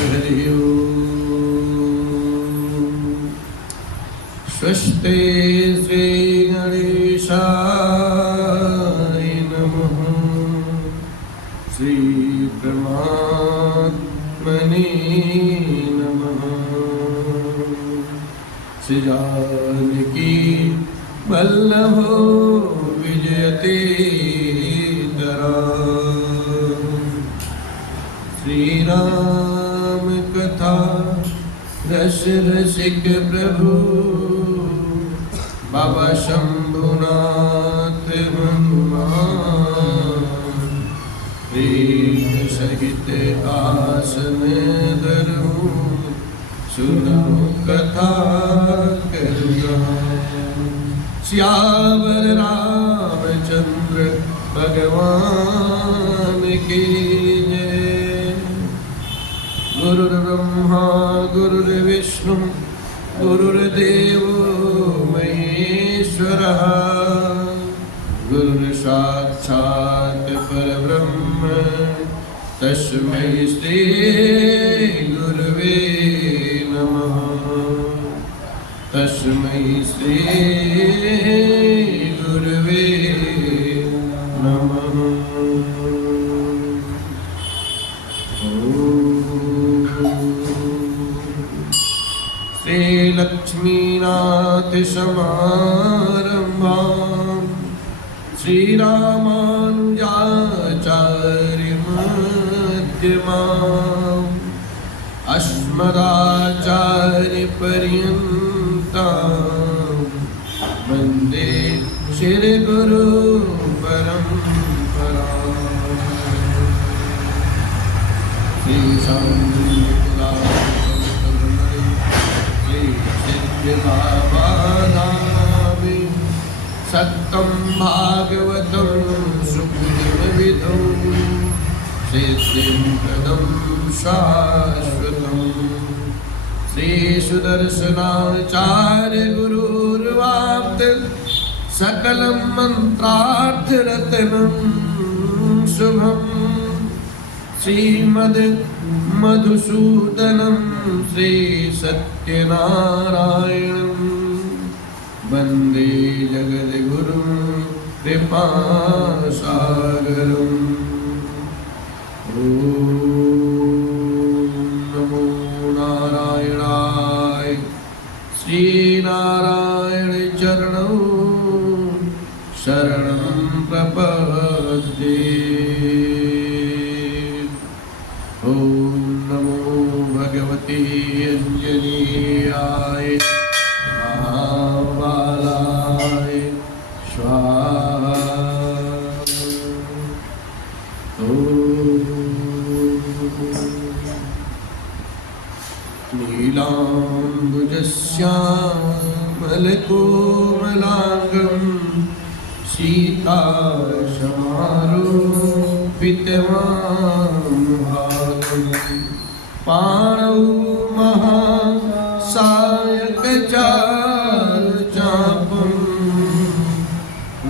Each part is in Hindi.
हरि ओम। स्वस्ति श्री गणेशाय नमः। श्री परमात्मने नमः। श्री जानकी वल्लभो विजयते दरा। श्री राम कथा रस रसिक प्रभु बाबा शंभुनाथ हनुमान। प्रेम सहित आसन धरूं सुनो कथा करुणा। श्यावर रामचंद्र भगवान की जय। गुरुर्ब्रह्मा गुरुर्विष्णु गुरुर्देवो महेश्वरः। गुरुर्साक्षात् परब्रह्म तस्मै श्री गुरुवे नमः। तस्मै श्री गुरुवे नमः। श्री लक्ष्मीनाथ समारंभां श्री रामानुजाचार्य मध्यमाम् अस्मदाचार्य पर्यन्तां वन्दे श्री गुरु परम्पराम्। श्री सिद्धिलाभानामि सत्तं भागवतं सुखविदौ सिद्धिं पदं शाश्वतम्। श्री सुदर्शनाचार्य गुरुर्वाप्त सकलं मंत्रार्थरत्नं शुभम्। श्रीमद् मधुसूदनं श्री सत्यनारायणं वन्दे जगद्गुरुं कृपासागरम्। नमो नारायणाय। श्री नारायण चरणौ शरणं प्रपद्ये। ओम नमो भगवते अंजनीयाय महाबालाय स्वाहा। नीलाम्बुजश्यामलकोमलाङ्गं सीताशमारोपितवान् पाणौ महासायकचारुचापं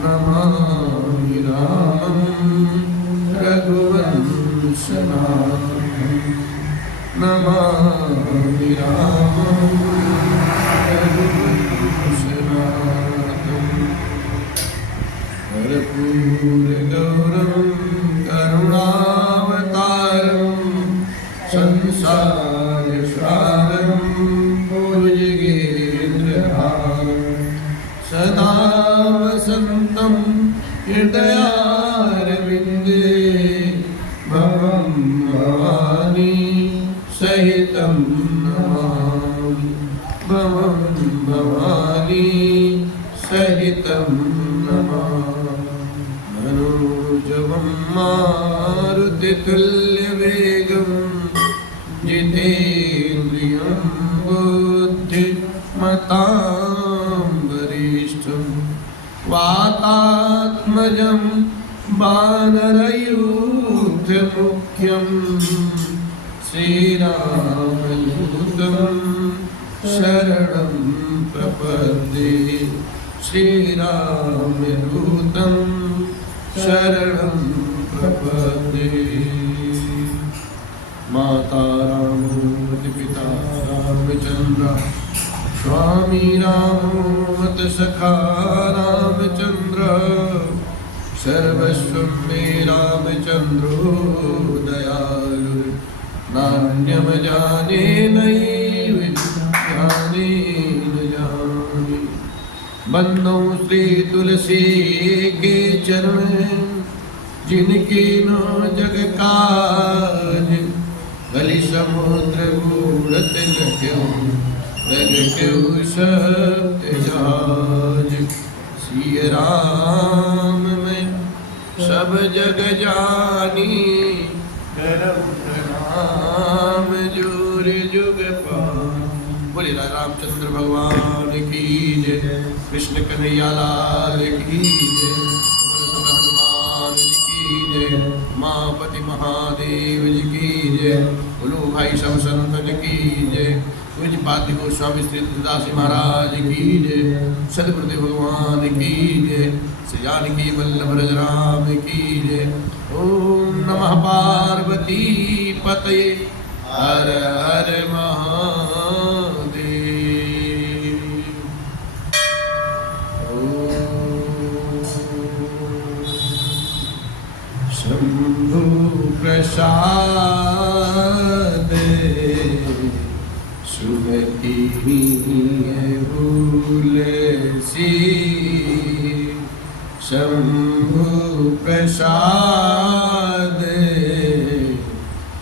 नमामि रामं रघुवंशनाथं। नमामि रामं रघुवंशनाथं। कर्पूरगौरं करुणावतारं संसारसारं भुजगेन्द्रहारं सदा वसन्तं हृदयारविन्दे भवं भवानी सहितं नमामि। भवं भवानी सहितं नमामि। मनोजवं मारुतितुल्यवेगं जितेन्द्रियं बुद्धिमतां वरिष्ठं वातात्मजं वानरयूथमुख्यं श्रीरामदूतं शरणं प्रपद्ये। श्रीरामदूतं शरणं प्रपद्ये। माता रामो पिता रामचंद्र स्वामी रामो मत सखा रामचंद्र सर्वस्व मे रामचंद्रो दयालु नान्यम जाने नैव जाने न जाने। बंदो श्री तुलसी के चरण जिनके न जग काज गली समुद्र मूरत लख्यो प्रगट्यो सत्य जहाज। सिय राम में सब जग जानी करम प्रणाम जोर जुग पान। बोले रामचंद्र भगवान की जय, कृष्ण कन्हैया लाल की जय, हनुमान जी की जय, मापति महादेव जी की जय, बोलो भाई सब संतन की जय। पूज्य पाति गोस्वामी श्री तुलसीदास महाराज की जय, सदगुरुदेव भगवान की जय, श्री जानकी वल्लभ रज राम की जय। ओम नमः पार्वती पतये हर हर महादेव। शंभु प्रसाद सुमति भूलसी। शंभु प्रसाद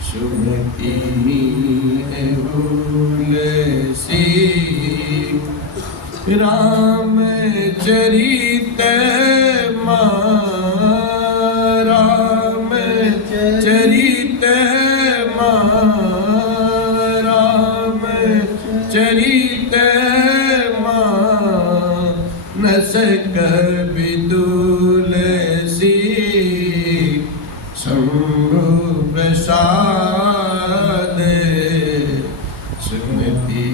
सुमति भूलसी। राम चरित राम चरित राम चरित मानस कवि तुलसी। शंभु प्रसाद सुमति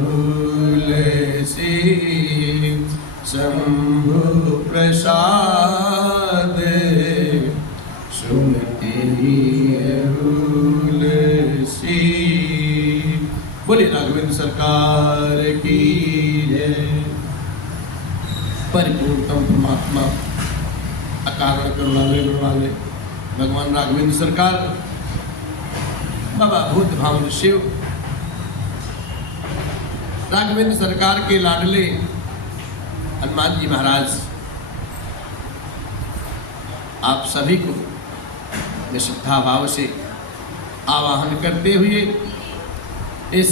भूलसी। शंभु प्रसाद सुमति भूलसी। बोले राघवेंद्र सरकार की जय। परिपूर्णतम परमात्मा अकारण करुणालय वाले भगवान राघवेंद्र सरकार बाबा भूत भावन शिव राघवेंद्र सरकार के लाडले हनुमान जी महाराज आप सभी को मैं श्रद्धा भाव से आवाहन करते हुए इस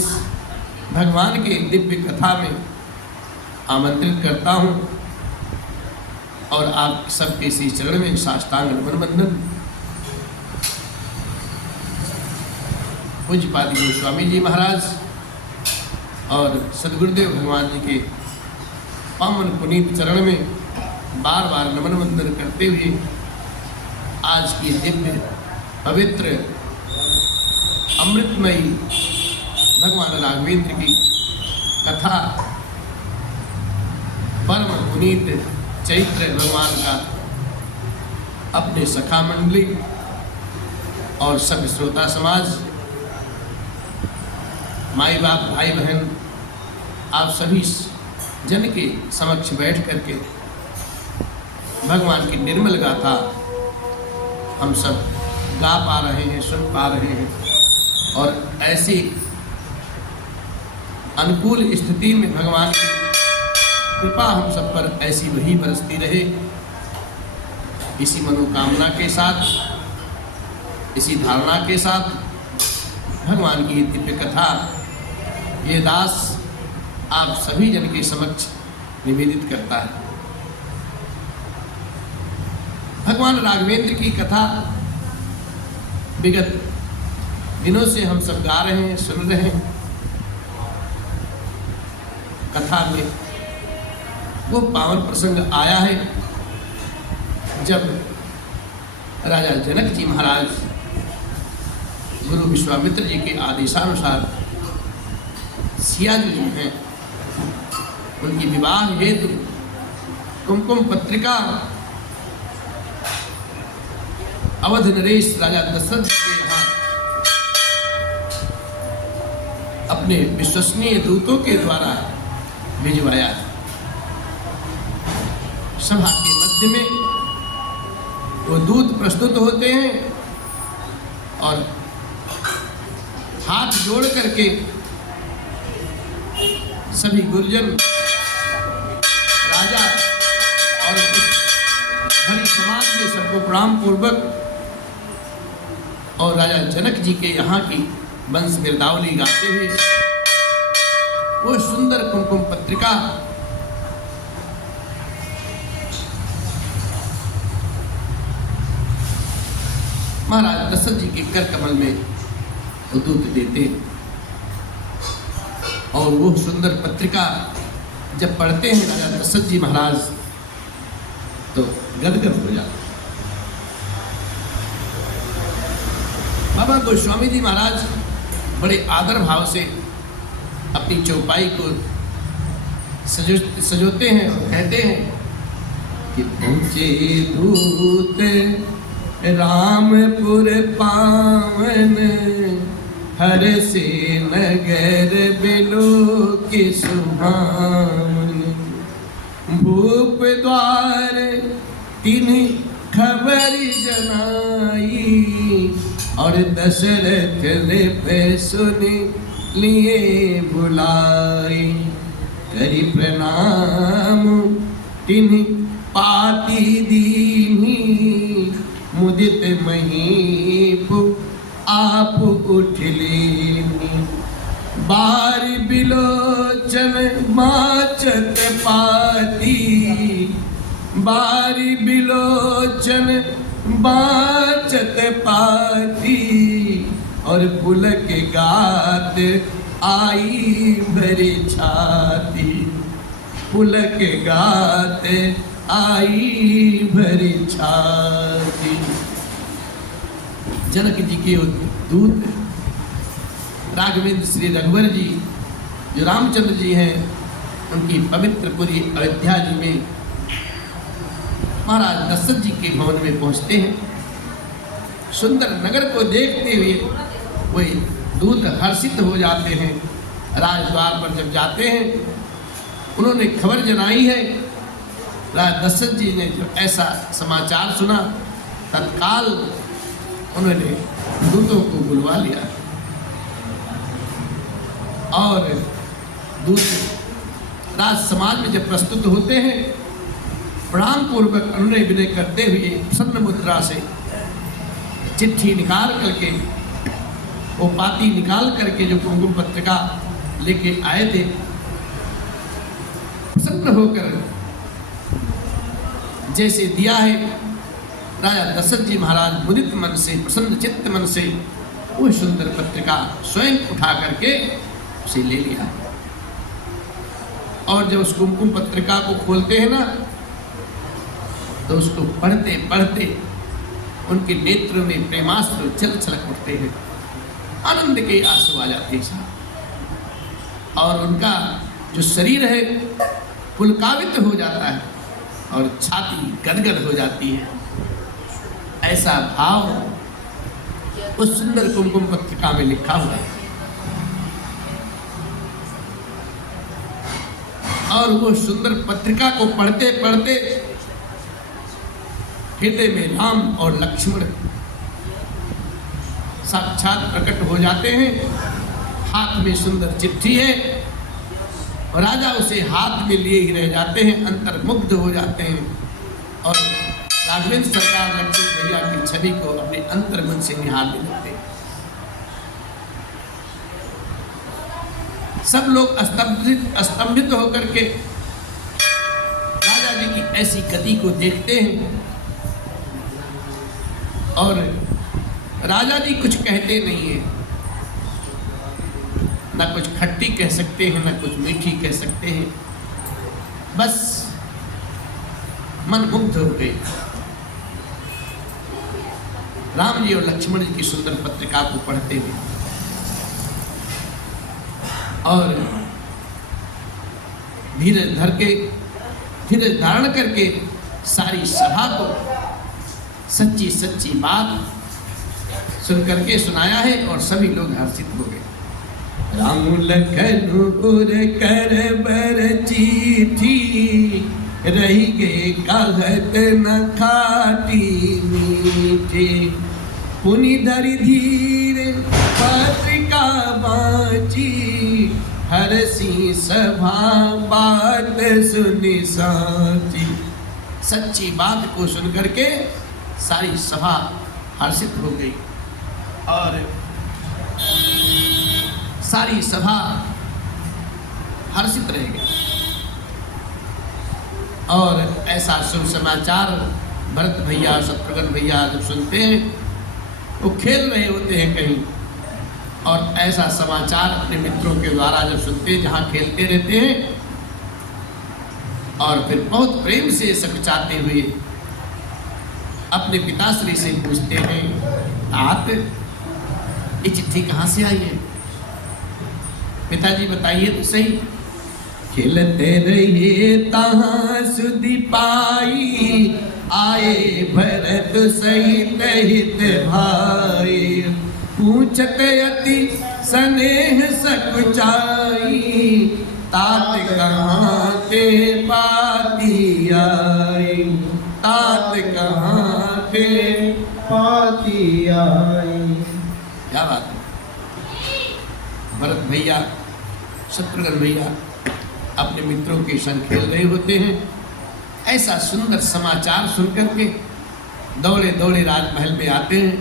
भगवान के दिव्य कथा में आमंत्रित करता हूँ और आप सबके श्री चरण में साष्टांग नमन बंदन। पूज्य पादी गोस्वामी जी महाराज और सदगुरुदेव भगवान जी के पावन पुनीत चरण में बार बार नमन वंदन करते हुए आज की दिव्य पवित्र अमृतमयी भगवान राघवेंद्र की कथा परम पुनीत चैत्र भगवान का अपने सखा मंडली और सब श्रोता समाज, माई बाप, भाई बहन, आप सभी जन के समक्ष बैठ करके भगवान की निर्मल गाथा हम सब गा पा रहे हैं, सुन पा रहे हैं और ऐसी अनुकूल स्थिति में भगवान की कृपा हम सब पर ऐसी वही बरसती रहे। इसी मनोकामना के साथ, इसी धारणा के साथ भगवान की दिव्य कथा ये दास आप सभी जन के समक्ष निवेदित करता है। भगवान राघवेंद्र की कथा विगत दिनों से हम सब गा रहे हैं, सुन रहे हैं। कथा में वो पावन प्रसंग आया है जब राजा जनक जी महाराज गुरु विश्वामित्र जी के आदेशानुसार सिया जी हैं उनकी विवाह हेतु कुमकुम पत्रिका अवध नरेश राजा दशरथ के यहाँ अपने विश्वसनीय दूतों के द्वारा भिजवाया। सभा के मध्य में वो दूत प्रस्तुत होते हैं और हाथ जोड़ करके सभी गुरुजन, राजा और भरी समाज के सबको प्रणाम पूर्वक और राजा जनक जी के यहाँ की वंश बिरदावली गाते हुए वो सुंदर कुमकुम पत्रिका महाराज दशरथ जी के कर कमल में दूत देते हैं और वो सुंदर पत्रिका जब पढ़ते हैं राजा दशरथ जी महाराज तो गदगद हो जाते। बाबा गोस्वामी जी महाराज बड़े आदर भाव से अपनी चौपाई को सजोते हैं और कहते हैं कि पहुँचे दूत रामपुर पावन, हर से नगर बिलो के सुहावन, भूप द्वार तीन खबर जनाई, और दशरथ ने पे सुनी लिए बुलाई, करी प्रणाम तिन्हि पाती दीनी, मुदित महीप आप उठ लेनी, बार बिलोचन माचत पाती, बार बिलोचन बाचत पाती, और पुलक गात आई भरी छाती, पुलक गात आई भरी छाती। जनक जी के दूत राघवेंद्र श्री रघुवर जी जो रामचंद्र जी हैं, उनकी पवित्र पुरी अयोध्या जी में महाराज दशरथ जी के भवन में पहुंचते हैं। सुंदर नगर को देखते हुए वही दूत हर्षित हो जाते हैं। राजद्वार पर जब जाते हैं, उन्होंने खबर जनाई है। राजा दशरथ जी ने जब ऐसा समाचार सुना, तत्काल उन्होंने दूतों को बुलवा लिया और दूत राज समाज में जब प्रस्तुत होते हैं, प्रणाम पूर्वक अनुनय विनय करते हुए प्रसन्न मुद्रा से चिट्ठी निकाल करके, वो पाती निकाल करके जो कुमकुम पत्रिका लेके आए थे, प्रसन्न होकर जैसे दिया है, राजा दशरथ जी महाराज मुदित मन से, प्रसन्न चित्त मन से वो सुंदर पत्रिका स्वयं उठा करके उसे ले लिया। और जब उस कुमकुम पत्रिका को खोलते हैं ना, तो उसको पढ़ते पढ़ते उनके नेत्र में प्रेमास्त्र छल छलक उठते हैं, आनंद के आंसू आ जाते हैं और उनका जो शरीर है पुलकावित हो जाता है और छाती गदगद हो जाती है। ऐसा भाव उस सुंदर कुमकुम पत्रिका में लिखा हुआ है। और वो सुंदर पत्रिका को पढ़ते पढ़ते हृदय में राम और लक्ष्मण साक्षात प्रकट हो जाते हैं। हाथ में सुंदर चिट्ठी है और राजा उसे हाथ में लिए ही रह जाते हैं, अंतर्मुग्ध हो जाते हैं और राघवेंद्र सरकार लक्ष्मण भैया की छवि को अपने अंतर्मन से निहारने लगते हैं। सब लोग स्तंभित होकर के राजा जी की ऐसी गति को देखते हैं और राजा जी कुछ कहते नहीं है, ना कुछ खट्टी कह सकते हैं, ना कुछ मीठी कह सकते हैं, बस मन मुग्ध हो गए। राम जी और लक्ष्मण जी की सुंदर पत्रिका को पढ़ते हुए और धीरज धर के, धीरज धारण करके सारी सभा को सच्ची सच्ची बात सुन करके सुनाया है और सभी लोग हर्षित हो गए। राम लखन उर कर बर चिट्ठी, रही गे कहत न खाटी मीठी। पुनि धरि धीर पत्रिका बाची, हरसी सभा बात सुनि साची। सच्ची बात को सुन करके सारी सभा हर्षित हो गई और सारी सभा हर्षित रह गई। और ऐसा शुभ समाचार भरत भैया और शत्रुघ्न भैया जब सुनते हैं, वो खेल रहे होते हैं कहीं, और ऐसा समाचार अपने मित्रों के द्वारा जब सुनते हैं जहाँ खेलते रहते हैं, और फिर बहुत प्रेम से सकचाते हुए अपने पिताश्री से पूछते हैं, आप ये चिट्ठी कहाँ से आई है? पिताजी बताइए तो सही। खेलते रहिए तहाँ सुधि पाई, आए भरत सहित हित भाई। पूछत अति स्नेह सकुचाई, तात कहाँ के पाती आई। तात कहाँ के पाती आई। क्या बात है। भरत भैया शत्रुघ्न भैया अपने मित्रों के संग खेल रहे होते हैं। ऐसा सुंदर समाचार सुनकर के दौड़े दौड़े राजमहल में आते हैं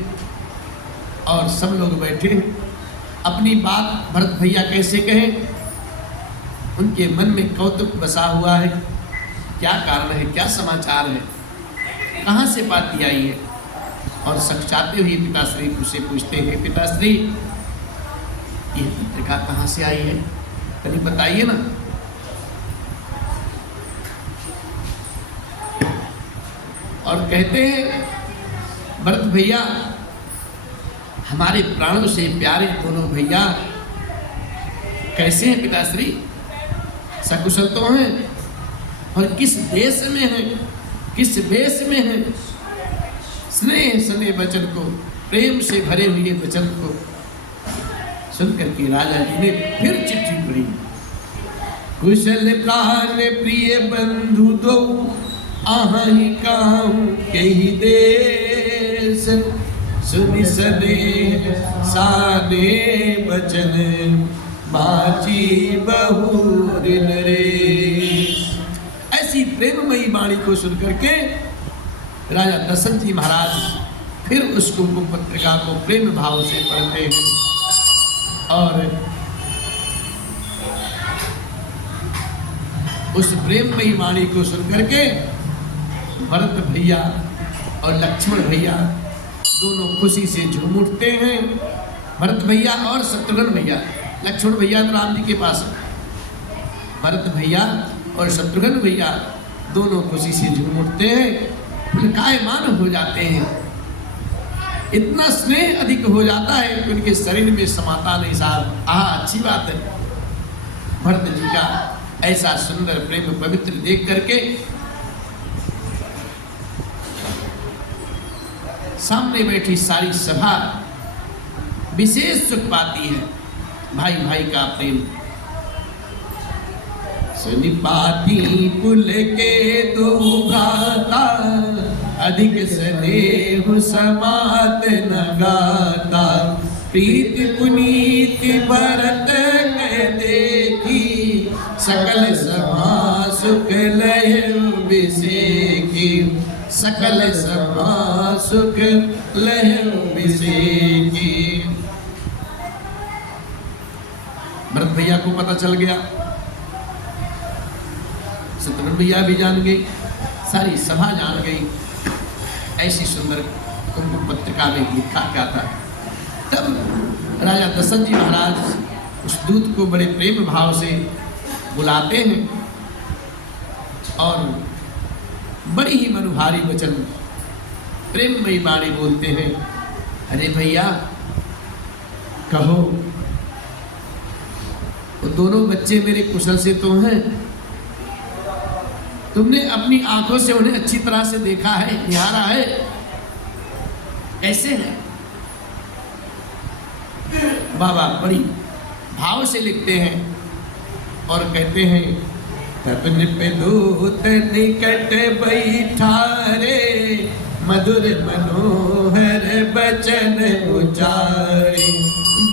और सब लोग बैठे हैं। अपनी बात भरत भैया कैसे कहें, उनके मन में कौतुक बसा हुआ है। क्या कारण है, क्या समाचार है, कहाँ से पाती आई है? और सकचाते हुए पिताश्री से पूछते हैं, पिताश्री ये पत्रिका कहाँ से आई है, कभी बताइए ना। और कहते हैं, भरत भैया हमारे प्राणों से प्यारे दोनों भैया कैसे हैं पिताश्री, सकुशल तो हैं, और किस देश में हैं, किस वेश में हैं? स्नेह स्नेह वचन को, प्रेम से भरे हुए वचन को सुनकर के राजा जी ने फिर चिट्ठी पढ़ी। कुशल प्राण प्रिय बंधु दो, आहि काहू केहि देश। सुनि स्नेह साने वचन, बाची बहु ऋण रेश। ऐसी प्रेममयी वाणी को सुनकर के राजा दशरथ जी महाराज फिर उस कुमकुम पत्रिका को प्रेम भाव से पढ़ते हैं और उस प्रेममयी वाणी को सुनकर के भरत भैया और लक्ष्मण भैया दोनों खुशी से झूम उठते हैं। भरत भैया और शत्रुघ्न भैया, लक्ष्मण भैया तो राम जी के पास है, भरत भैया और शत्रुघ्न भैया दोनों खुशी से झूम उठते हैं, पुलकायमान हो जाते हैं। इतना स्नेह अधिक हो जाता है कि उनके शरीर में समाता नहीं साहब। अच्छी बात है। भरत जी का ऐसा सुंदर प्रेम पवित्र देख करके सामने बैठी सारी सभा विशेष सुख पाती है। भाई भाई का प्रेम सुनि पाती पुल के दो भ्राता, अधिक स्नेह समात न गाता। प्रीति पुनीति भरत के देखी, सकल सभा सुख लय विसेकी। सकल सभा सुख लय विसेकी। भरत भैया को पता चल गया, शत्रुघ्न भैया भी जान गई, सारी सभा जान गई। ऐसी सुंदर कुमकुम पत्रिका में लिखा क्या था। तब राजा दशरथ जी महाराज उस दूत को बड़े प्रेम भाव से बुलाते हैं और बड़ी ही मनोहारी वचन प्रेममयी वाणी बोलते हैं। अरे भैया कहो, वो दोनों बच्चे मेरे कुशल से तो हैं, तुमने अपनी आंखों से उन्हें अच्छी तरह से देखा है, निहारा है, कैसे है? बाबा बड़ी भाव से लिखते हैं और कहते हैं, तब पे दूत निकट बैठा रे, मधुर मनोहर बचन उचारे,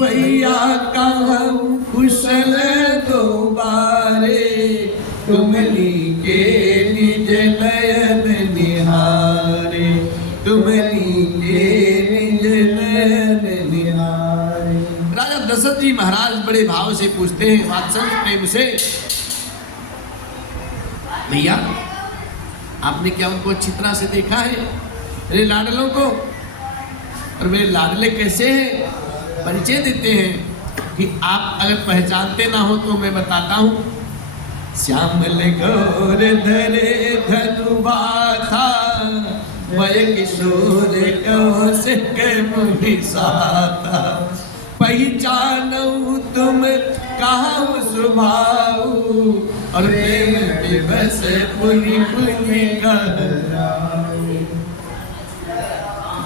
भैया कहूँ कुशल दोबारे, तुमनी के निज नयन निहारे, तुमनी के निज नयन निहारे। राजा दशरथ जी महाराज बड़े भाव से पूछते हैं, वात्सल्य प्रेम से, भैया आपने क्या उनको अच्छी तरह से देखा है, मेरे लाडलों को? और मेरे लाडले कैसे हैं? परिचय देते हैं कि आप अगर पहचानते ना हो तो मैं बताता हूँ। श्यामल गौर धरे धनु बाथा, वय किशोर कौशिक मुनि साता, पहचानऊ तुम कहाँ सुभाऊ, और प्रेम दिवस पुनि पुनि कहराऊ।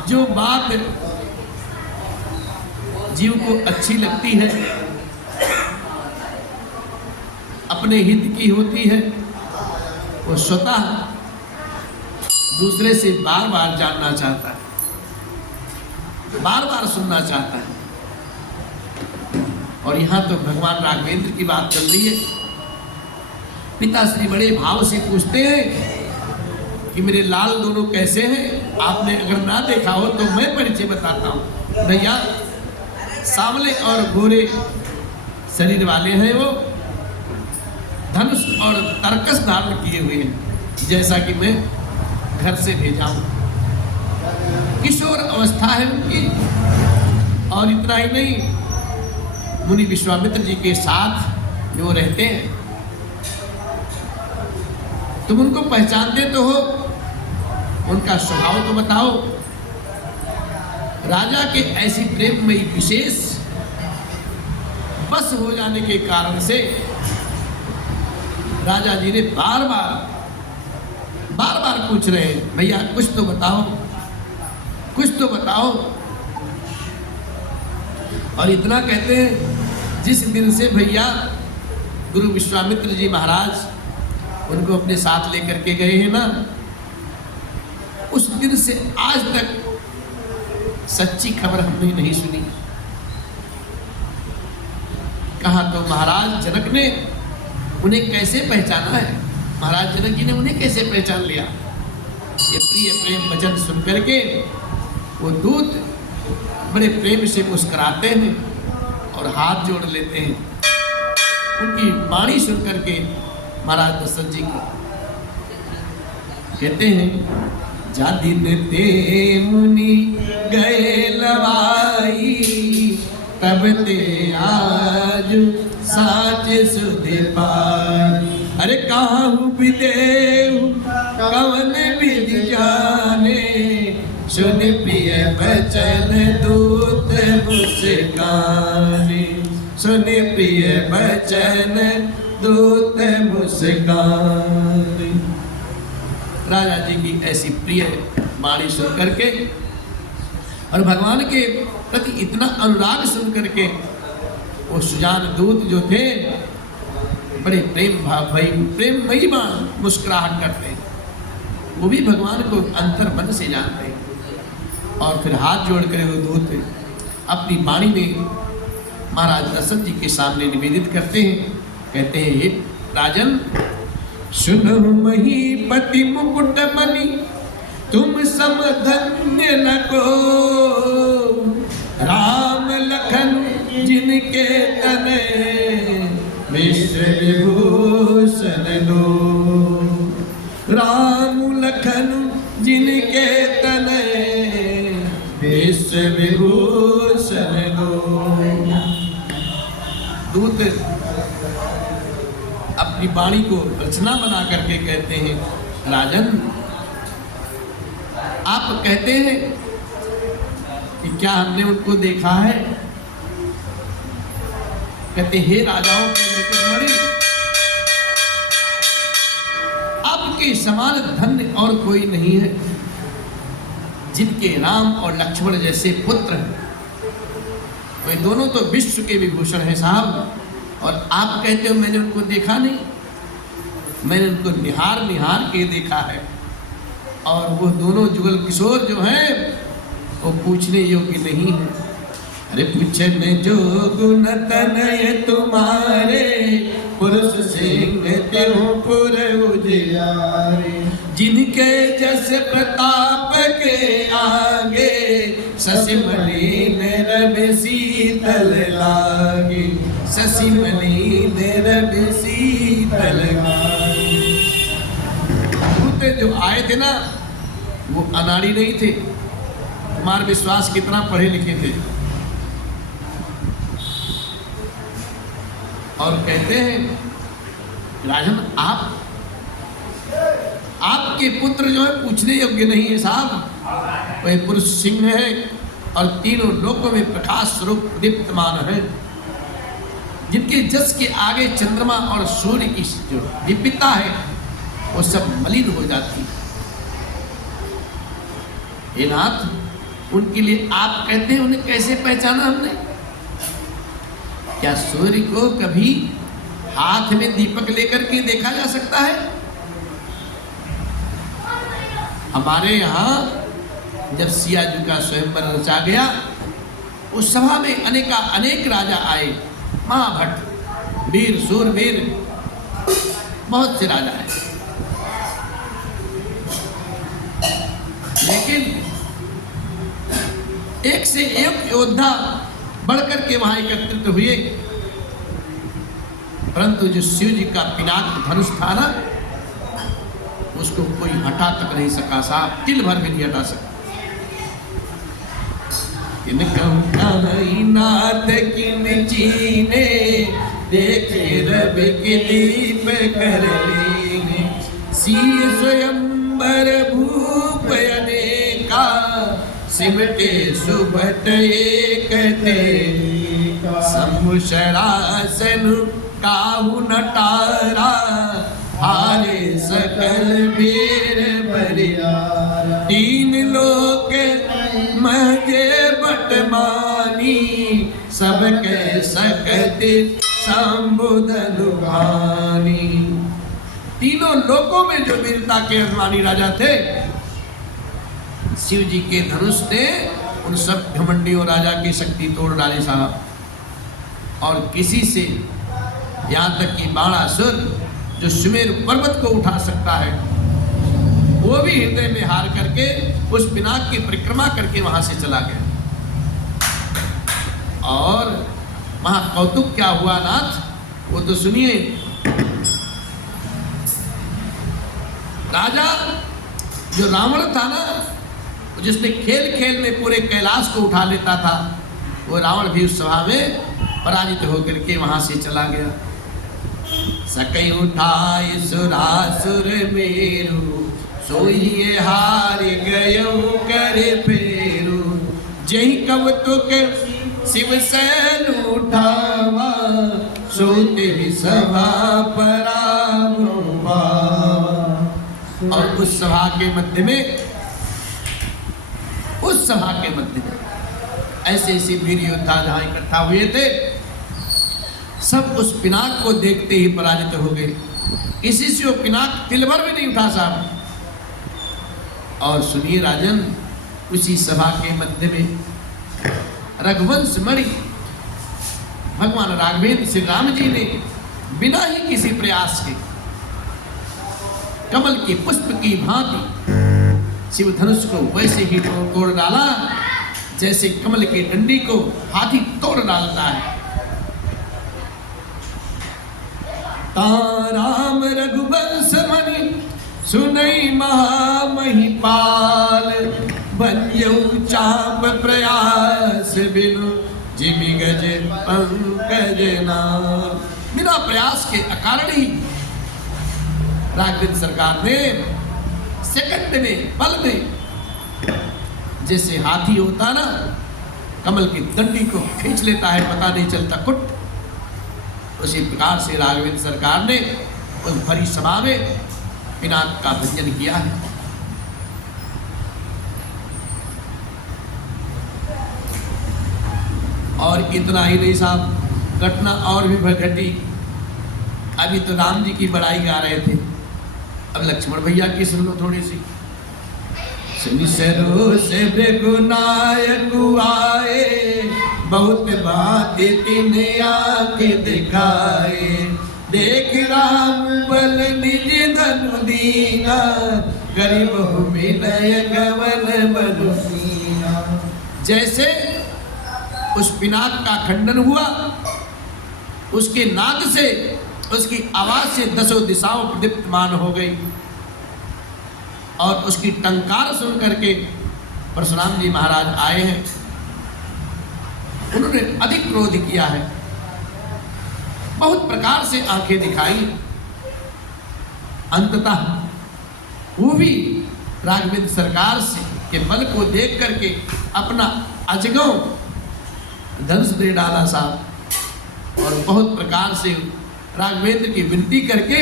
जो बात जीव को अच्छी लगती है, अपने हित की होती है, वो स्वतः दूसरे से बार बार जानना चाहता है, बार बार सुनना चाहता है। और यहाँ तो भगवान राघवेंद्र की बात चल रही है। पिताश्री बड़े भाव से पूछते हैं कि मेरे लाल दोनों कैसे हैं? आपने अगर ना देखा हो तो मैं परिचय बताता हूँ। भैया सांवले और गोरे शरीर वाले हैं, वो धनुष और तरकस धारण किए हुए हैं, जैसा कि मैं घर से भेजा हूँ। किशोर अवस्था है उनकी, और इतना ही नहीं, मुनि विश्वामित्र जी के साथ जो रहते हैं। तुम उनको पहचानते तो हो, उनका स्वभाव तो बताओ। राजा के ऐसी प्रेममयी विशेष बस हो जाने के कारण से राजा जी ने बार बार पूछ रहे हैं, भैया कुछ तो बताओ, कुछ तो बताओ। और इतना कहते हैं, जिस दिन से भैया गुरु विश्वामित्र जी महाराज उनको अपने साथ लेकर के गए हैं ना, उस दिन से आज तक सच्ची खबर हमने नहीं सुनी। कहा तो महाराज जनक ने उन्हें कैसे पहचाना है, महाराज जनक जी ने उन्हें कैसे पहचान लिया। ये प्रिय प्रेम वचन सुन करके वो दूत बड़े प्रेम से मुस्कुराते हैं और हाथ जोड़ लेते हैं। उनकी वाणी सुन करके महाराज दशरथ जी को कहते हैं, जा दिन ते मुनि गए लवाई, तब ते आज साच सुधि पाई। अरे काहू विदेहु कवन विधि जाने, सुन प्रिय बचन दूत मुस्काने, सुन प्रिय बचन दूत मुस्काने। राजा जी की ऐसी प्रिय वाणी सुन करके और भगवान के प्रति इतना अनुराग सुन करके वो सुजान दूत जो थे बड़े प्रेममयी मुस्कुराहट करते हैं। वो भी भगवान को अंतर मन से जानते हैं। और फिर हाथ जोड़ कर वो दूत अपनी वाणी में महाराज दशरथ जी के सामने निवेदित करते हैं। कहते हैं, हे राजन, सुनो महीपति मुकुट मणि, तुम सम धन्य न को, राम लखन जिनके तने विश्व विभूषण दो, राम लखन जिनके तने विश्व विभूषण दो। दूत अपनी वाणी को रचना बना करके कहते हैं, राजन, आप कहते हैं कि क्या हमने उनको देखा है? कहते, हे राजाओं के मुकुटमणि, आपके समान धन्य और कोई नहीं है, जिनके राम और लक्ष्मण जैसे पुत्र हैं। वे दोनों तो विश्व के विभूषण हैं साहब, और आप कहते हो मैंने उनको देखा नहीं। मैंने उनको निहार निहार के देखा है, और वो दोनों जुगल किशोर जो हैं वो पूछने योग्य नहीं है। अरे पूछने जो गुण तनय तुम्हारे, पुरुष सिंह त्यों पुर उजियारे। जिनके जस प्रताप के आगे, शशि मलिन रवि शीतल लागे। शशि मलिन रवि शीतल लागे। जो आए थे ना वो अनाड़ी नहीं थे। कुमार विश्वास कितना पढ़े लिखे थे, और कहते हैं राजन आपके पुत्र जो है पूछने योग्य नहीं है साहब। वह पुरुष सिंह है और तीनों लोकों में प्रकाश स्वरूप दीप्तमान है, जिनके जस के आगे चंद्रमा और सूर्य की जो दिव्यता है वो सब मलिन हो जाती है। हे नाथ, उनके लिए आप कहते हैं उन्हें कैसे पहचाना हमने? क्या सूर्य को कभी हाथ में दीपक लेकर के देखा जा सकता है? हमारे यहाँ जब सियाजी का स्वयंवर रचा गया, उस सभा में अनेक राजा आए, महाभट्ट, वीर सूरवीर, बहुत से राजा आए। लेकिन एक से एक योद्धा बढ़कर के वहां एकत्रित हुए, परंतु जो शिव जी का पिनाक धनुष था ना, उसको कोई हटा तक नहीं सका साहब, तिल भर भी नहीं हटा सका। नाथ किन चीने, देखे रब के दीप कर लीने। सिय स्वयंवर भूप अनेका, सिमटे सुभट एक तेरी। शंभुशरासन काहू नटारा, हारे सकल वीर बरियारा। तीन लोक महजे बटमानी, सबके सकति शंभुधनु भानी। तीनों लोकों में जो वीरता के अभिमानी राजा थे, शिव जी के धनुष ने उन सब घमंडियों राजा की शक्ति तोड़ डाली साहब। और किसी से, यहाँ तक कि बाणासुर जो सुमेरु पर्वत को उठा सकता है, वो भी हृदय में हार करके उस पिनाक की परिक्रमा करके वहां से चला गया। और वहां कौतुक क्या हुआ नाथ, वो तो सुनिए। राजा जो रावण था ना, जिसने खेल खेल में पूरे कैलाश को उठा लेता था, वो रावण भी उस सभा में पराजित होकर के वहां से चला गया। सकई उठाई सुरासुर मेरु, सोइए हार गयो करे फेरू। जही कवतुक शिव सैन उठावा, सोते सभा पराम पावा। और उस सभा के मध्य में, उस सभा के मध्य में ऐसे ऐसे वीर योद्धा जहां इकट्ठा हुए थे, सब उस पिनाक को देखते ही पराजित हो गए। किसी से वो पिनाक तिल भर भी नहीं उठा साहब। और सुनिए राजन, उसी सभा के मध्य में रघुवंश मणि भगवान राघवेंद्र श्री राम जी ने बिना ही किसी प्रयास के कमल के पुष्प की भांति शिव धनुष को वैसे ही तोड़ डाला जैसे कमल की डंडी को हाथी तोड़ डालता है। राम रघुवंश मणि सुनई महामहिपाल, बन्यौ चाप प्रयास बिनु जिमि गज पंकज नाल। बिना प्रयास के अकारण ही राघवेंद्र सरकार ने सेकंड में, पल में, जैसे हाथी होता ना कमल की डंडी को खींच लेता है, पता नहीं चलता कुट, उसी प्रकार से राघवेंद्र सरकार ने उस भरी सभा में पिनाक का भंजन किया है। और इतना ही नहीं साहब, घटना और भी घटी। अभी तो राम जी की बड़ाई गा रहे थे, अब लक्ष्मण भैया की सुन लो थोड़ी सी। सरो से भृगुनायक आए, बहुत बात तीन आके दिखाए, देख राम बल निज धनु दीना, गरीब मिलय गवन बनु कीना। जैसे उस पिनाक का खंडन हुआ, उसके नाद से, उसकी आवाज से दसों दिशाओं प्रदीप्तमान हो गई, और उसकी टंकार सुन करके परशुराम जी महाराज आए हैं। उन्होंने अधिक क्रोध किया है, बहुत प्रकार से आंखें दिखाई, अंततः वो भी राघवेंद्र सरकार से के बल को देख करके अपना अजगौ धनुष दे डाला साहब, और बहुत प्रकार से राघवेंद्र की विनती करके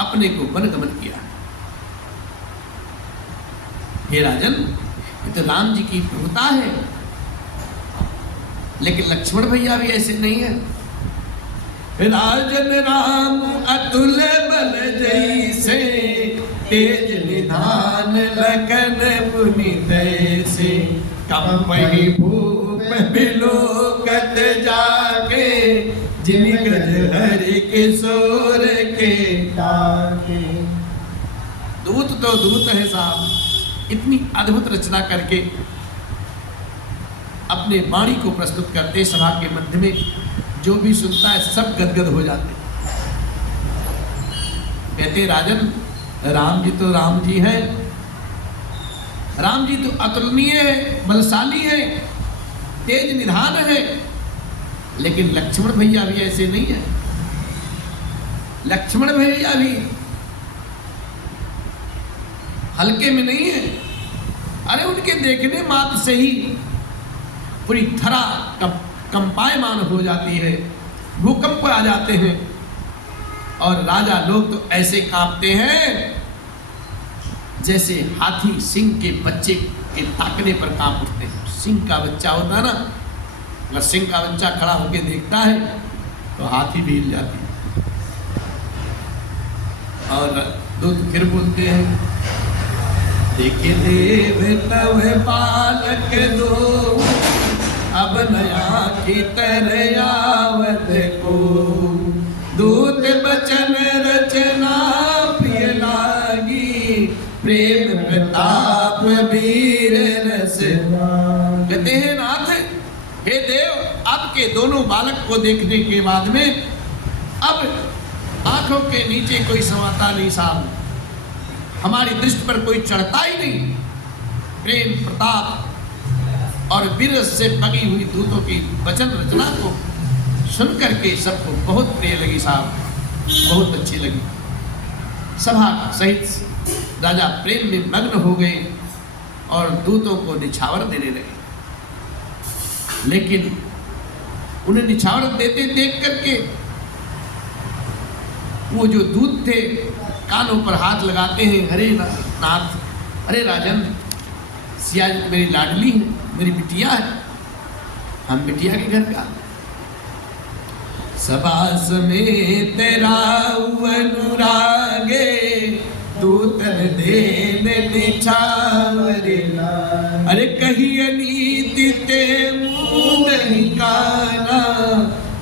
अपने को वनगमन किया। हे राजन, ये तो राम जी की प्रभुता है, लेकिन लक्ष्मण भैया भी ऐसे नहीं है। राजन राम अतुल बल जैसे, तेज निधान लखन पुनि तैसे, कंपहि भूप बिलोकत जाके, जिन गज हरि किशोर के ताके। दूत तो दूत है साहब, इतनी अद्भुत रचना करके अपने वाणी को प्रस्तुत करते, सभा के मध्य में जो भी सुनता है सब गदगद हो जाते। कहते राजन, राम जी तो राम जी हैं, राम जी तो अतुलनीय है, बलशाली है, तेज निधान है, लेकिन लक्ष्मण भैया भी ऐसे नहीं है। लक्ष्मण भैया भी हल्के में नहीं है। अरे उनके देखने मात्र से ही पूरी धरा कंपायमान हो जाती है, भूकंप आ जाते हैं, और राजा लोग तो ऐसे कांपते हैं जैसे हाथी सिंह के बच्चे के ताकने पर कांप उठते हैं। सिंह का बच्चा होता ना, अगर सिंह का बच्चा खड़ा होकर देखता है तो हाथी भी हिल जाती है। और दूत फिर बोलते हैं, देखे देव तव बालक दो, अब नया की तरह आवत को, दूत बचन रचना प्रिय लागी, प्रेम प्रताप वीर रस। कहते हैं नाथ, हे देव, आपके दोनों बालक को देखने के बाद में अब आंखों के नीचे कोई समाता नहीं साहब, हमारी दृष्टि पर कोई चढ़ता ही नहीं। प्रेम प्रताप और वीर से पगी हुई दूतों की वचन रचना को सुन करके सबको बहुत प्रिय लगी साहब, बहुत अच्छी लगी। सभा सहित राजा प्रेम में मग्न हो गए और दूतों को निछावर देने लगे। लेकिन उन्हें निछावर देते देख करके वो जो दूत थे कानों पर हाथ लगाते हैं, अरे नाथ, अरे राजन, सिया मेरी लाडली है, मेरी बिटिया है, हम बिटिया के घर का। सभा समेत राव अनुरागे, दूतन देन निछावरे। अरे कही अनीति ते मुँह नहीं काना,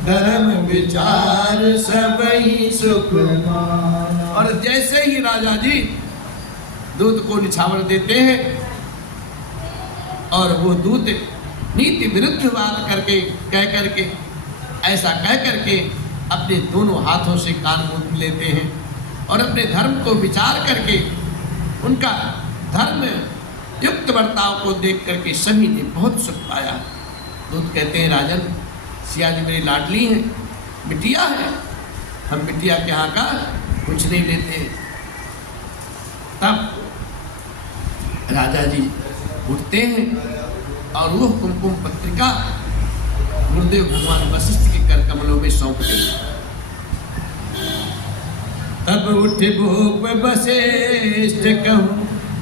धर्म विचार सब ही सुख माना। और जैसे ही राजा जी दूत को निछावर देते हैं और वो दूत नीति विरुद्ध बात करके कह करके ऐसा कह करके अपने दोनों हाथों से कान मूंद लेते हैं और अपने धर्म को विचार करके उनका धर्म युक्त बर्ताव को देख करके सभी ने बहुत सुख पाया। दूत कहते हैं, राजन, सिया जी मेरी लाडली है, बिटिया है, हम बिटिया के यहाँ का कुछ नहीं लेते। तब राजा जी उठते हैं और वो कुमकुम पत्रिका गुरुदेव भगवान वशिष्ठ के कर कमलों में सौंप देते। तब उठ भूप वशिष्ठ कहूँ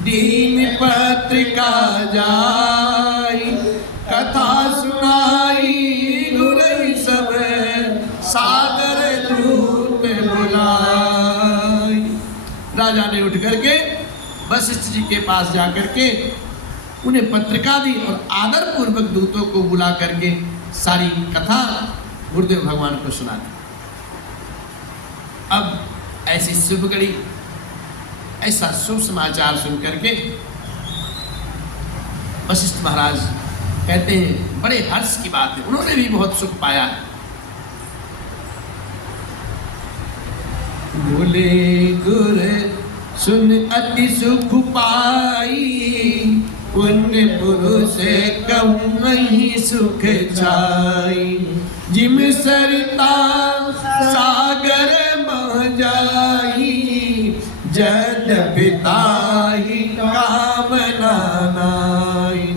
दीन पत्रिका जाई, कथा सुनाई सागर दूत बुलाई। राजा ने उठ करके वशिष्ठ जी के पास जाकर के उन्हें पत्रिका दी और आदर पूर्वक दूतों को बुला करके सारी कथा गुरुदेव भगवान को सुना दी। अब ऐसी शुभ घड़ी, ऐसा शुभ समाचार सुन करके वशिष्ठ महाराज कहते हैं बड़े हर्ष की बात है, उन्होंने भी बहुत सुख पाया। बोले गुर सुन अति सुख पाई, पुण्य पुरुष कहीं सुख छाई। जिम सरिता सागर मह जाई, जद पिताही कामना नाई।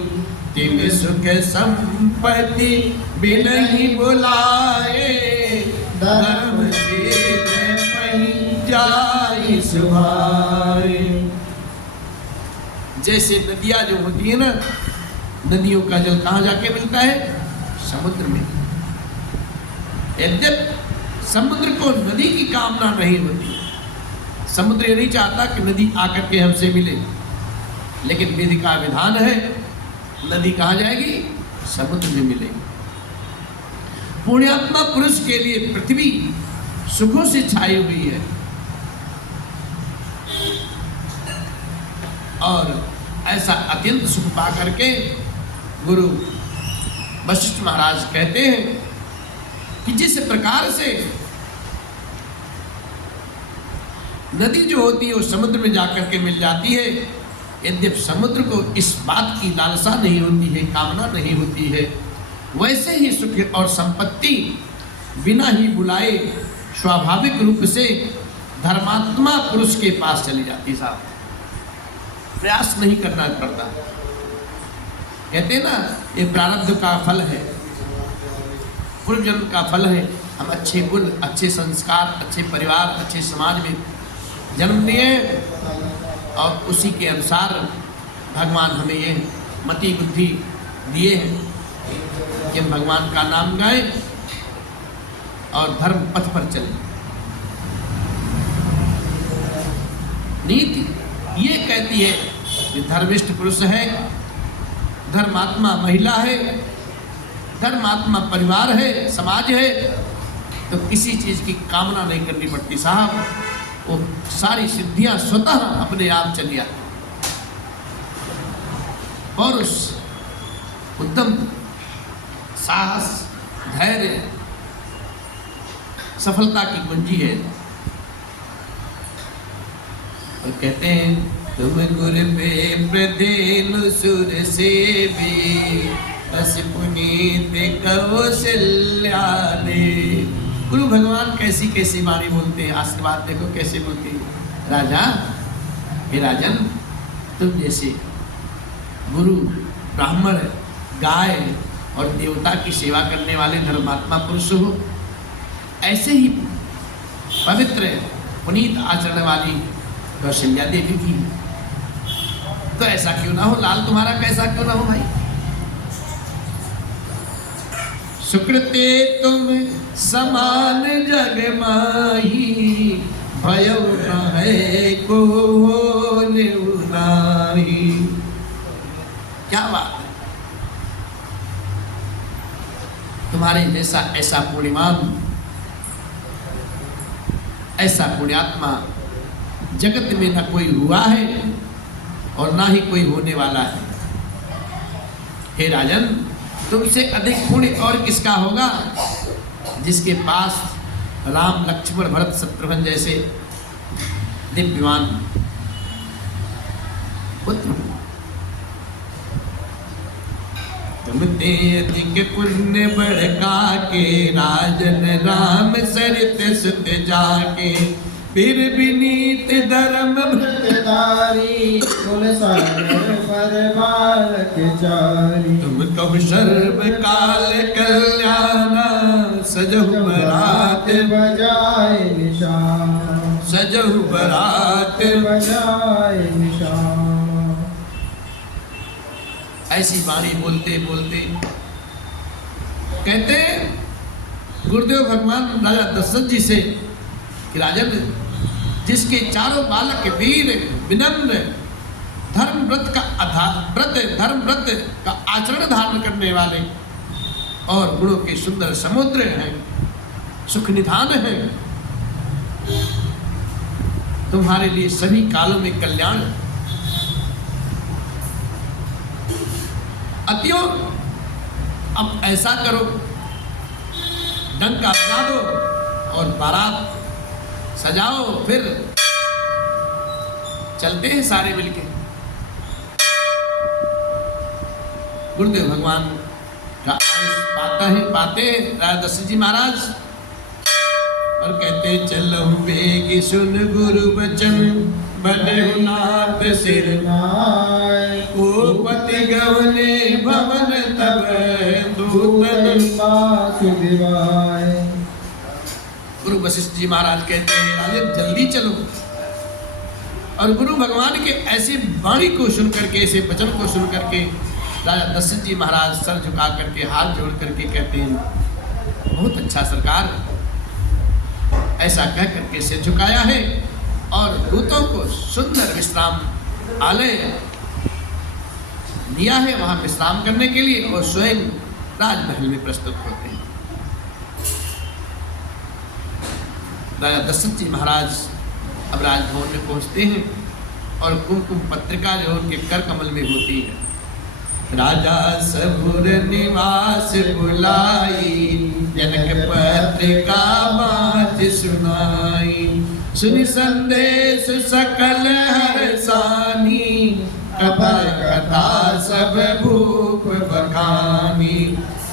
तिन सुख संपत्ति बिनहि बुलाए, धर्म से जाई सुभाए। जैसे नदियां जो होती है ना, नदियों का जल कहाँ जाके मिलता है? समुद्र में। यद्यप समुद्र को नदी की कामना नहीं होती, समुद्र ये नहीं चाहता कि नदी आकर के हमसे मिले, लेकिन विधि का विधान है नदी कहाँ जाएगी? समुद्र में मिलेगी। पुण्यात्मा पुरुष के लिए पृथ्वी सुखों से छाई हुई है और ऐसा अत्यंत सुख पा करके गुरु वशिष्ठ महाराज कहते हैं कि जिस प्रकार से नदी जो होती है वो समुद्र में जाकर के मिल जाती है, यद्यप समुद्र को इस बात की लालसा नहीं होती है, कामना नहीं होती है, वैसे ही सुख और संपत्ति बिना ही बुलाए स्वाभाविक रूप से धर्मात्मा पुरुष के पास चली जाती। साहब, प्रयास नहीं करना पड़ता। कहते ना ये प्रारब्ध का फल है, पूर्व जन्म का फल है। हम अच्छे गुण, अच्छे संस्कार, अच्छे परिवार, अच्छे समाज में जन्म लिए और उसी के अनुसार भगवान हमें ये मति बुद्धि दिए हैं कि हम भगवान का नाम गाएं और धर्म पथ पर चलें। नीति ये कहती है कि धर्मिष्ठ पुरुष है, धर्मात्मा महिला है, धर्मात्मा परिवार है, समाज है, तो किसी चीज की कामना नहीं करनी पड़ती। साहब, वो सारी सिद्धियां स्वतः अपने आप चली आती। पौरुष, उद्यम, साहस, धैर्य सफलता की कुंजी है। और कहते हैं तुम गुर पे प्रधेनु सुर से भी, बस पुनीत कौशल्या दे। गुरु भगवान कैसी कैसी वाणी बोलते हैं, आशीर्वाद देखो कैसे बोलते हैं। राजा, हे राजन, तुम जैसे गुरु, ब्राह्मण, गाय और देवता की सेवा करने वाले धर्मात्मा पुरुष हो, ऐसे ही पवित्र पुनीत आचरण वाली कौशल्या देवी की, तो ऐसा क्यों ना हो लाल, तुम्हारा कैसा क्यों ना हो भाई। सुकृते तुम समान जग माही, भय न है को नारी। क्या बात है, तुम्हारे जैसा ऐसा पुण्यमान, ऐसा पुण्यात्मा जगत में न कोई हुआ है और ना ही कोई होने वाला है। हे राजन, तुमसे अधिक पुण्य और किसका होगा, जिसके पास राम, लक्ष्मण, भरत, शत्रुघ्न जैसे दिव्यमान पुत्र। तुमते अधिक पुण्य बढ़का के, राजन राम सरित सुत जाके। फिर विनीत धर्म भृतधारी, कुल सागर पर बालक चारी। तुम कहो सर्व काल कल्याणा, सजहु बरात बजाए निशान, सजहु बरात बजाए निशान। ऐसी वाणी बोलते बोलते कहते गुरुदेव भगवान राजा दशरथ जी से कि राजन, जिसके चारों बालक वीर विनम्र धर्म व्रत का आचरण धारण करने वाले और गुणों के सुंदर समुद्र हैं, सुख निधान हैं, तुम्हारे लिए सभी कालों में कल्याण। अतियो अब ऐसा करो, डंका बजा दो और बारात सजाओ, फिर चलते हैं सारे मिलके। गुरुदेव भगवान का आदेश पाते हैं राजा दशरथ जी महाराज और कहते चलो बेगी सुन गुरु बचन, बलनाथ सिर नाय उपति गवने भवन तब दूतन। दिवाय। गुरु वशिष्ठ जी महाराज कहते हैं राजन जल्दी चलो। और गुरु भगवान के ऐसे वाणी को सुन करके, ऐसे वचन को सुन करके राजा दशरथ जी महाराज सर झुका करके हाथ जोड़ करके कहते हैं बहुत अच्छा सरकार। ऐसा कह करके सिर झुकाया है और दूतों को सुंदर विश्राम आलय दिया है वहां विश्राम करने के लिए, और स्वयं राजमहल में प्रस्तुत होते हैं। राजा दशरथ जी महाराज अब राजभवन में पहुंचते हैं और कुमकुम पत्रिका जो उनके कर कमल में होती है। राजा सबुर निवास बुलाई, जनक पत्रिका बात सुनाई। सुनि संदेश सकल हर्षानी, अपर कथा सब भूप बखानी।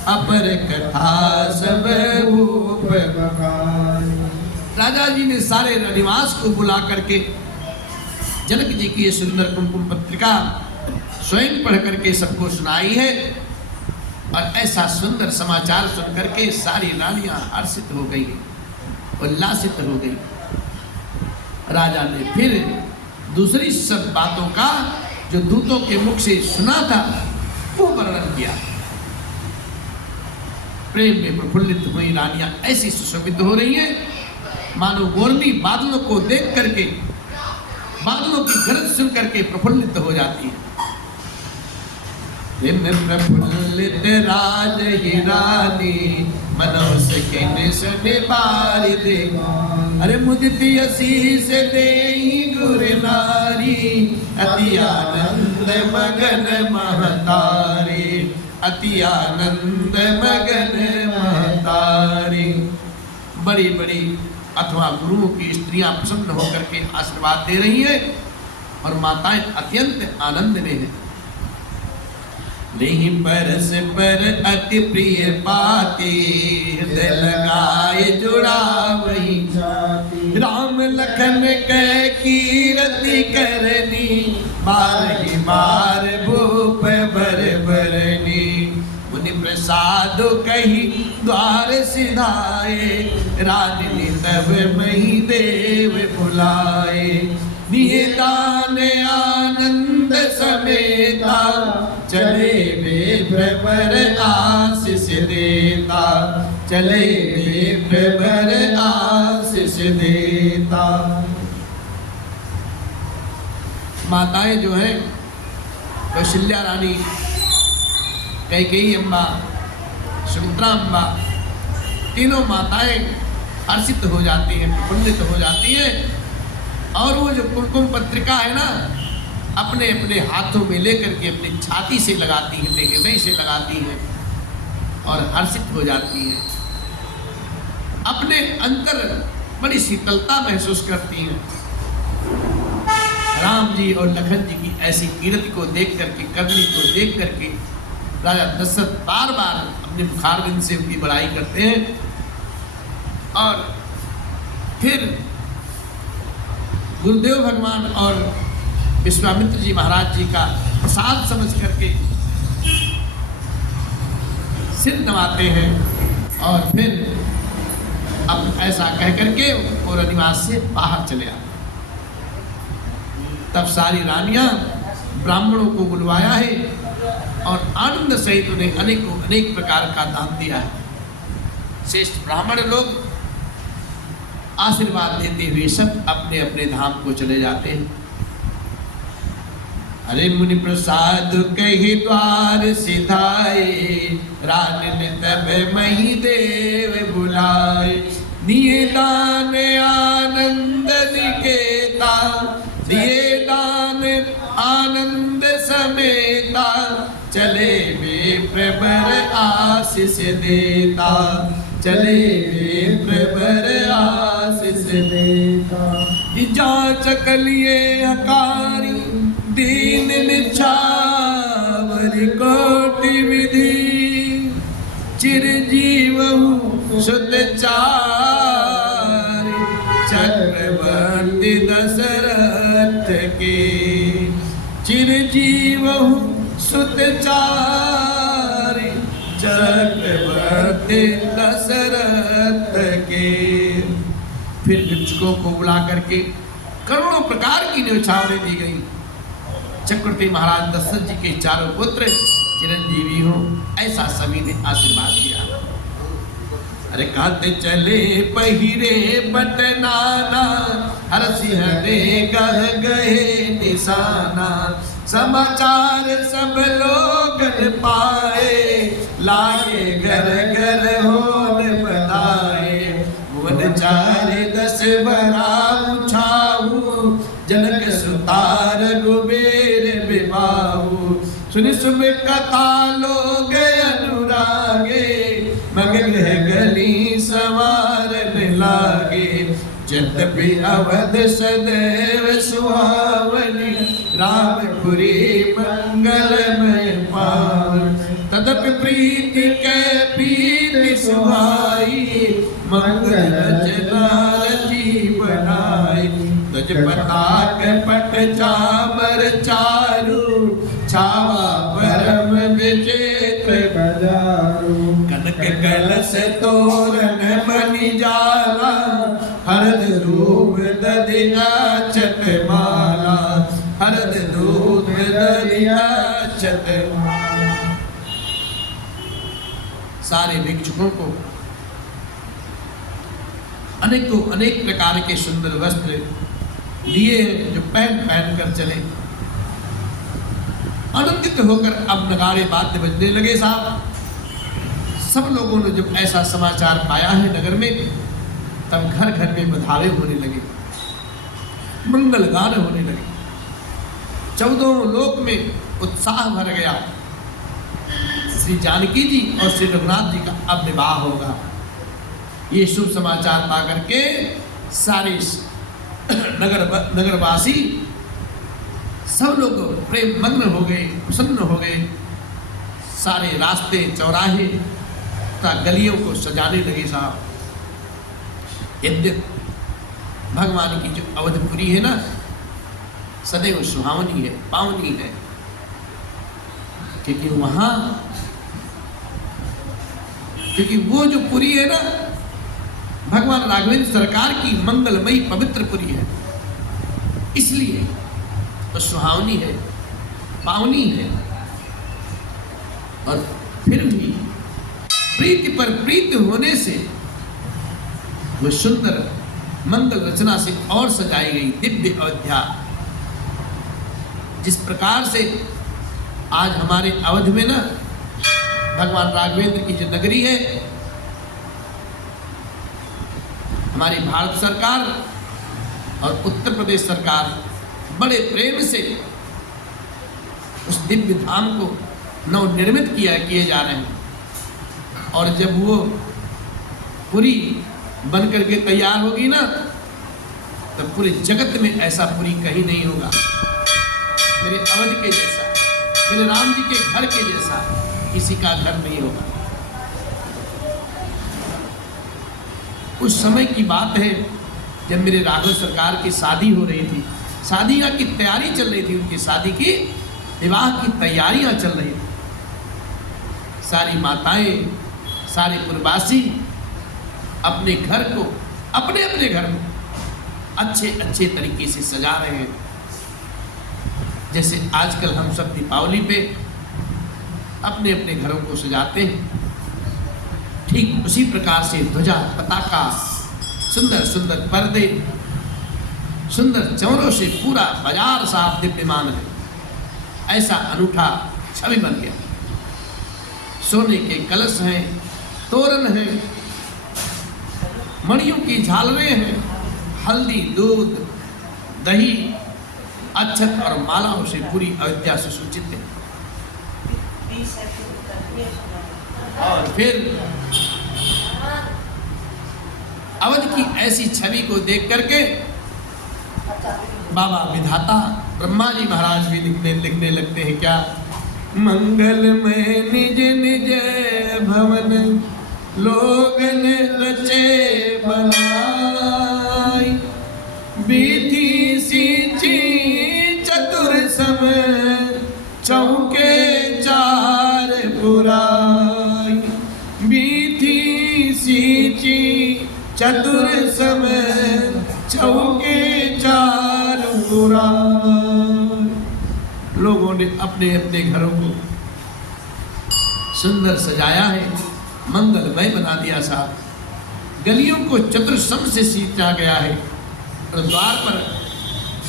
अपर कथा सब भूप बखानी। राजा जी ने सारे निवास को बुला करके जनक जी की ये सुंदर कुमकुम पत्रिका स्वयं पढ़ करके सबको सुनाई है। और ऐसा सुंदर समाचार सुन करके सारी रानियां हर्षित हो गई, उल्लासित हो गई। राजा ने फिर दूसरी सब बातों का जो दूतों के मुख से सुना था वो वर्णन किया। प्रेम में प्रफुल्लित हुई रानियां ऐसी सुशोभित हो रही हैं मानो मोरनी बादलों को देख करके, बादलों की गरज सुन करके प्रफुल्लित हो जाती है। प्रफुल्लित राज ही रानी, मनोस के सुने बारी दे। अरे मुदिति असीस देहि गुर नारी, अति आनंद मगन महतारी। अति आनंद मगन महतारी। बड़ी बड़ी अथवा गुरुओं की स्त्रियां प्रसन्न होकर के आशीर्वाद दे रही हैं और माताएं अत्यंत आनंद में हैं। नहीं परस पर अति प्रिय पाती, हृदय लगाए जुड़ा वही जाति। राम लखन कह कीरति करनी, बार ही बार भूप बर बरनी। मुनि प्रसाद कही द्वार सिधाए, राजनी तब मही देव बुलाए। निदान आनंद समेता, चले बेप्रबर आशीष देता। चले बेप्रबर आशीष देता। माताएं जो हैं कौशल्या रानी, कैकेयी अम्बा, सुमित्रा अम्बा, तीनों माताएं हर्षित हो जाती हैं, प्रफुल्लित हो जाती हैं। और वो जो कुमकुम पत्रिका है ना, अपने अपने हाथों में लेकर के अपनी छाती से लगाती हैं, अपने हृदय से लगाती हैं और हर्षित हो जाती हैं। अपने अंतर बड़ी शीतलता महसूस करती हैं। राम जी और लखन जी की ऐसी कीर्ति को देख करके, करनी को देख करके राजा दशरथ बार बार अपने मुखारबिंद से उनकी बड़ाई करते हैं। और फिर गुरुदेव भगवान और विश्वामित्र जी महाराज जी का प्रसाद समझ करके सिर नवाते हैं और फिर अब ऐसा कह करके वो रनिवास से बाहर चले आते। तब सारी रानियां ब्राह्मणों को बुलवाया है और आनंद सहित उन्हें अनेक प्रकार का दान दिया है। श्रेष्ठ ब्राह्मण लोग आशीर्वाद देते हुए सब अपने अपने धाम को चले जाते हैं। अरे मुनि प्रसाद कही द्वार सिधाए, राजन तब मही देव बुलाए। दिए दान आनंद निकेता, दिए दान आनंद समेता। चले वे प्रबर आशीष देता, चले वे प्रबर आशीष देता। जांच कलिए हकारी दीन निछावर कोटि विधि। चिरजीव सुत चार, चक्रवर्ती दशरथ के। चिरजीव सुत चार, चक्रवर्ती दशरथ के। फिर भिक्षुकों को बुला करके करोड़ों प्रकार की न्यौछावरें दी गई। चक्रवर्ती महाराज दशरथ जी के चारों पुत्र चिरंजीवी हो, ऐसा सभी ने आशीर्वाद दिया। अरे कहते चले पहिरे बटनाना, हर सिंह दे गह गए निशाना। समाचार सब लोग पाए, लागे घर घर होन बताए। भुवन चारे दस बरा उछाऊ, जनक सुतार कुबेर विवाहु। सुनि सुब कथा लोग अनुरागे, मग गृह गली संवारन लागे। यद्यपि अवध सदैव सुहावनी, रामपुरी मंगलमय पावन। तदपि प्रीति कै पीति सुहाई, मंगल रचना रची बनाई। तुझ पताक पट चामर चारु, छावा परम विचित्र बजारू। कनक कलश तोरण मणि जाला, हरद धूप दधिया छत माला। हरद धूप दधिया छत माला। सारे भिक्षुकों को अनेकों अनेक प्रकार के सुंदर वस्त्र दिए, जो पहन कर चले। आनंदित होकर अब नगाड़े वाद्य बजने लगे साहब। सब लोगों ने जब ऐसा समाचार पाया है नगर में, तब घर घर में बधावे होने लगे, मंगल गान होने लगे। 14 लोक में उत्साह भर गया। श्री जानकी जी और श्री रघुनाथ जी का अब विवाह होगा। ये शुभ समाचार पा करके सारे नगरवासी सब लोग प्रेम मग्न हो गए, प्रसन्न हो गए। सारे रास्ते चौराहे तथा गलियों को सजाने लगे साहब। यद्यप भगवान की जो अवधपुरी है ना, सदैव सुहावनी है, पावनी है। क्योंकि वहां, क्योंकि वो जो पुरी है ना, भगवान राघवेंद्र सरकार की मंगलमयी पवित्र पुरी है, इसलिए तो सुहावनी है, पावनी है। और फिर भी प्रीति पर प्रीति होने से वो सुंदर मंगल रचना से और सजाई गई दिव्य अयोध्या। जिस प्रकार से आज हमारे अवध में ना भगवान राघवेंद्र की जो नगरी है, हमारी भारत सरकार और उत्तर प्रदेश सरकार बड़े प्रेम से उस दिव्य धाम को नवनिर्मित किए जा रहे हैं। और जब वो पुरी बनकर के तैयार होगी ना, तो पूरे जगत में ऐसा पुरी कहीं नहीं होगा मेरे अवध के जैसा, मेरे राम जी के घर के जैसा किसी का घर नहीं होगा। उस समय की बात है जब मेरे राघव सरकार की शादी हो रही थी, शादियाँ की तैयारी चल रही थी, उनकी शादी की विवाह की तैयारियां चल रही थी। सारी माताएं, सारे पुरवासी अपने घर को, अपने अपने घर में अच्छे अच्छे तरीके से सजा रहे हैं। जैसे आजकल हम सब दीपावली पे अपने अपने घरों को सजाते हैं, ठीक उसी प्रकार से ध्वजा पताका, सुंदर सुंदर पर्दे, सुंदर चौरों से पूरा बाजार साफ दिव्यमान है। ऐसा अनूठा छवि बन गया। सोने के कलश हैं, तोरण हैं, मणियों की झालरें हैं, हल्दी, दूध, दही, अक्षत और मालाओं से पूरी अयोध्या सुसज्जित है। और फिर अवध की ऐसी छवि को देख करके बाबा विधाता ब्रह्मा जी महाराज भी लिखने लगते हैं क्या? मंगलमय निज निज भवन लोगन रचे बनाई, विधि सींची चतुर सम चौके चार पुराई, विधि सींची चतुर सम चौके चार पुराई। लोगों ने अपने अपने घरों को सुंदर सजाया है, मंगलमय बना दिया साहब। गलियों को चतुर्सम से सींचा गया है और द्वार पर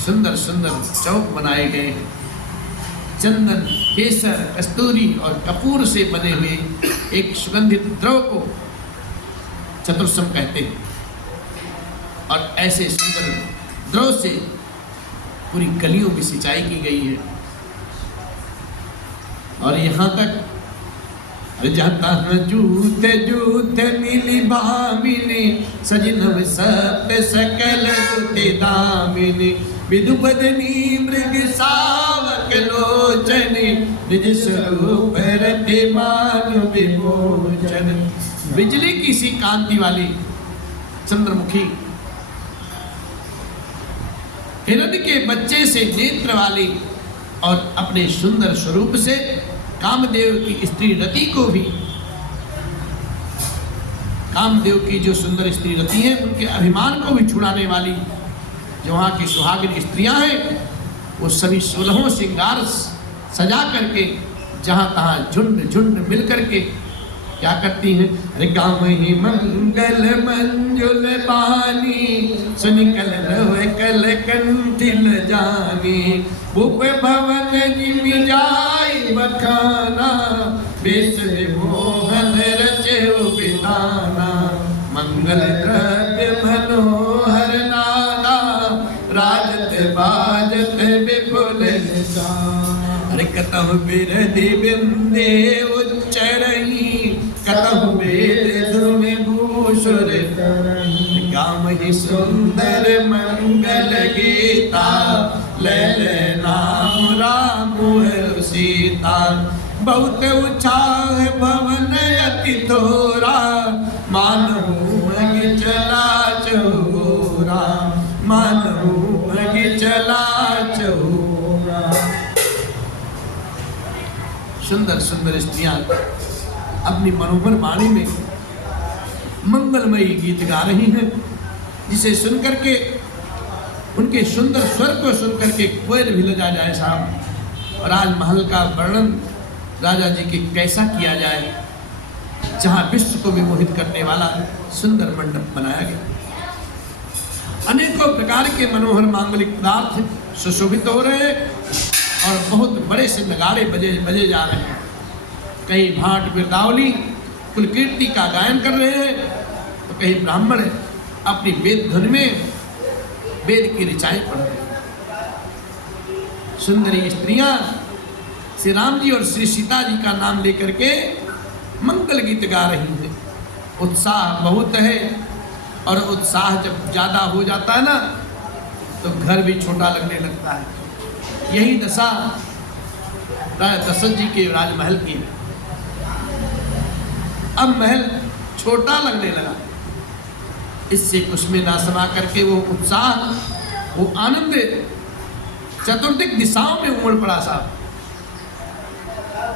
सुंदर सुंदर चौक बनाए गए हैं। चंदन, केसर, कस्तूरी और कपूर से बने हुए एक सुगंधित द्रव को चतुर्सम कहते हैं। और ऐसे सुंदर द्रव से पूरी गलियों की सिंचाई की गई है। और यहाँ तक जाता जूत जूत नीली भामिनी, सजनव सप्त सकल सुते दामिनी, विदु बदनी मृग सावक लोचनी, निज स्वरूप रति मान विमोचन। बिजली की सी कांति वाली चंद्रमुखी, हिरण के बच्चे से नेत्र वाली और अपने सुंदर स्वरूप से कामदेव की स्त्री रति को भी, कामदेव की जो सुंदर स्त्री रति है उनके अभिमान को भी छुड़ाने वाली जो वहाँ की सुहागिन स्त्रियां हैं, वो सभी 16 श्रृंगार सजा करके जहाँ तहाँ झुंड झुंड मिल करके क्या करती हैं? गाँव ही मंगल मंजुल पानी, सुनिकल रव कल कंठिल जानी, भूप भवन जिमि जाई बखाना, बेस मोहन रचे बिताना, मंगल द्रव्य मनोहर नाना, राजत बाजत विपुल निशान। कतहु बिरधि बिंदे उच्चरही, कतहु वेद धुन भूषुर करही, गाम ही सुंदर मंगल गीता, लैल नाम राम सीता। बहुत उछाह भवन अति थोरा, मानहु मग चला चहुरा, मानहु मग चला चहुरा। सुंदर सुंदर स्त्रियां अपनी मनोहर वाणी में मंगलमयी गीत गा रही हैं, जिसे सुनकर के उनके सुंदर स्वर को सुनकर के कोयल भी लजा जाए साहब। राजमहल का वर्णन राजा जी के कैसा किया जाए, जहां विश्व को भी मोहित करने वाला सुंदर मंडप बनाया गया। अनेकों प्रकार के मनोहर मांगलिक पदार्थ सुशोभित हो रहे हैं और बहुत बड़े से नगाड़े बजे जा रहे हैं। कहीं भाट बिरदावली कुल कीर्ति का गायन कर रहे हैं, तो कहीं ब्राह्मण अपनी वेद धुन में वेद की ऋचाएं पढ़ रहे हैं। सुंदरी स्त्रियां श्री राम जी और श्री सीता जी का नाम लेकर के मंगल गीत गा रही हैं। उत्साह बहुत है और उत्साह जब ज़्यादा हो जाता है ना, तो घर भी छोटा लगने लगता है। यही दशा दशरथ जी के राजमहल की। अब महल छोटा लगने लगा, इससे कुछ में ना समा करके वो उत्साह, वो आनंद चतुर्दिक दिशाओं में उमड़ पड़ा साहब।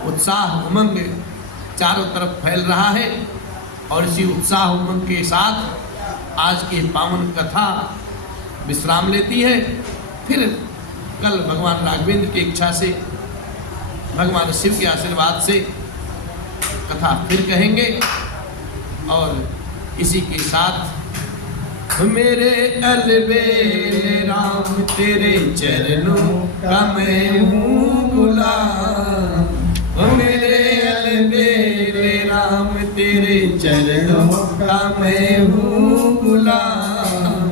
उत्साह उमंग चारों तरफ फैल रहा है और इसी उत्साह उमंग के साथ आज की पावन कथा विश्राम लेती है। फिर कल भगवान राघवेंद्र की इच्छा से, भगवान शिव के आशीर्वाद से कथा फिर कहेंगे। और इसी के साथ मेरे अलबेले राम तेरे चरणों का मैं हूँ गुलाम। मेरे अलबेले राम तेरे चरणों का मैं हूँ गुलाम।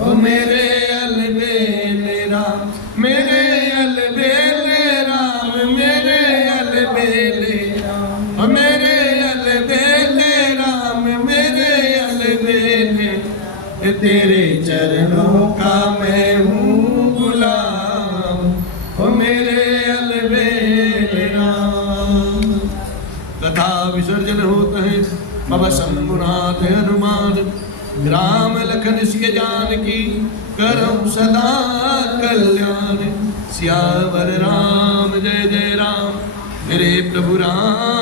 ओ मेरे अलबेले राम, मेरे अलबेले राम, मेरे अलबेले राम, ओ मेरे अलबेले राम, मेरे अलबेले तेरे चरणों का मैं हूँ गुलाम। ओ मेरे अलबेले राम। तथा विसर्जन होता है बाबा शंभुनाथ हनुमान राम लखन सिय जानकी करम सदा कल्याण। सियावर राम जय जय राम, मेरे प्रभु राम।